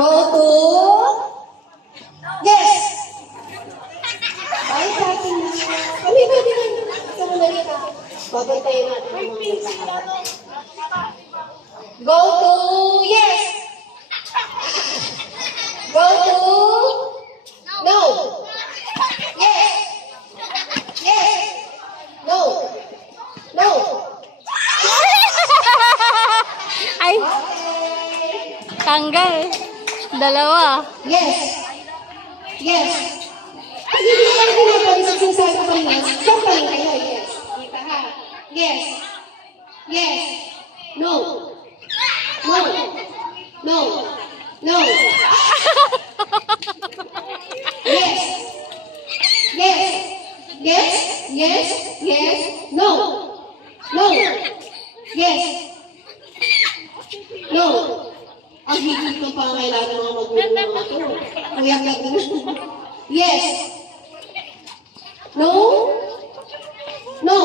Go to... Yes! Ay, natin na. Kami ba din? Sa mandali ka. Babantayin natin ang mga Go to... Yes! Go to... No! Yes! Yes! No! No! Ay, tanggal. Dalawa. Yes! Yes! Hindi ko kayo pinapagin sa sinasabi ko kanina. Stop pa rin kayo. Yes. Kita ha. Yes. Yes. No. No. No. No. Yes. Yes. Yes. Yes. Yes. No. No. Yes. No. Ang higit ng pangailangan ng mga magulang ng mga ito. Kuya-kuya na. Yes. No. No.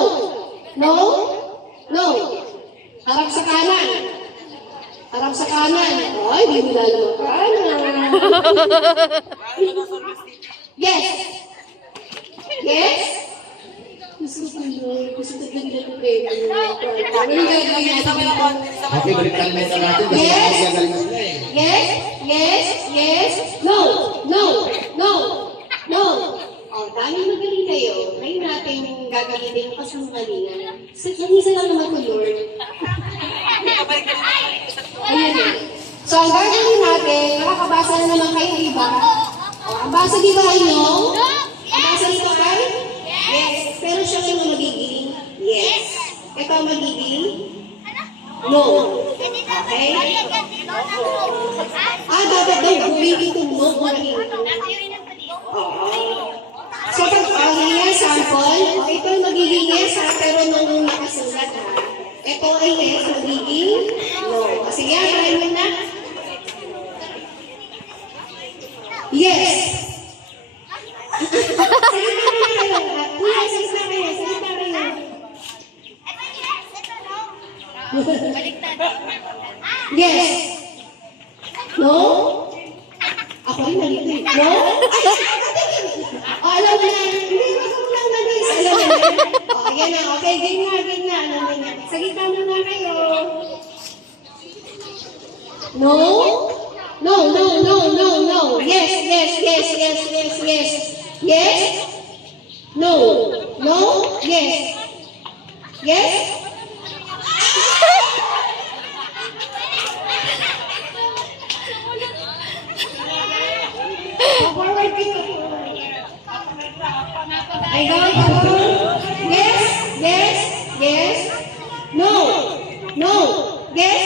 No. No. Harap sa kanan. Harap sa kanan. Ay, di mo lalo kanan. Yes. Yes. Gusto ko yun. Gusto ko ganda ko kayo. Ano gagawin natin dito? Okay, balikan mo ito natin. Yes. Yes. Yes. Yes. No. No. No. No. Oh, dahil magaling kayo, ngayon natin gagamitin yung kasungalingan. Isa lang naman ko, Lord. Ayan eh. So, ang gagawin natin, nakakabasa na naman kayo, iba. Oh, ang basa di ba ay no? Ang basa dito kay? Yes. Pero siya kayo magiging yes. Ito ang magiging no. Okay? Dapat daw gawin itong no o so, pag yes, sample, ito ang magiging yes ha, pero nung nakasulat ha. Ito ay yes, magiging no. Sige, try mo na. Yes. Salita na kayo. Salita kayo. Yes. No? Ako rin nalito eh. No? Alam mo na. Hindi mo ko lang nalis. Alam mo na. Ayan na. Okay, game na. Alam mo na. Salita mo na kayo. No? No. Yes. Yes? No. No? Yes. Yes? Forward kayo. Ay, go. Yes. No. Yes.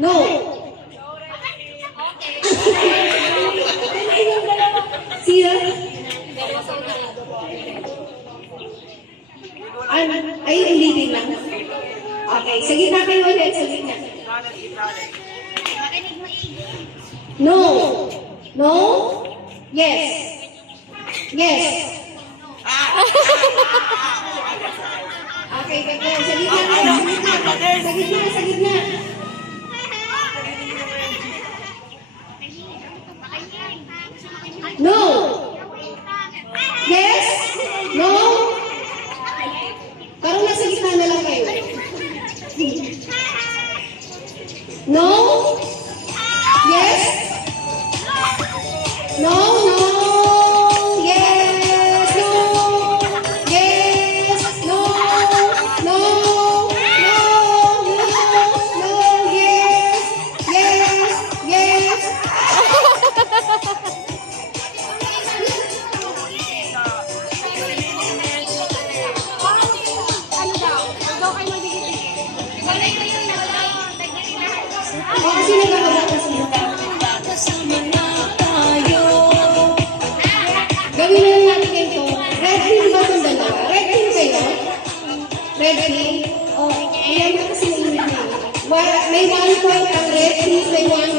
No. Sila? Ay, hindi din lang. Okay, sige na kayo ulit. Sige na. No. Yes. Okay, ganyan. Sa gitna kayo. Sa gitna. No. Yes. No. Parang nasa gitna na lang kayo. No. Yes. No. Yes. No. Yes. No. Yes. Sino ba gawin na lang natin ito. Red team ba itong dalawa? Red team kayo? Red team? O, ayan na kasi may 1 point ang red team, may 1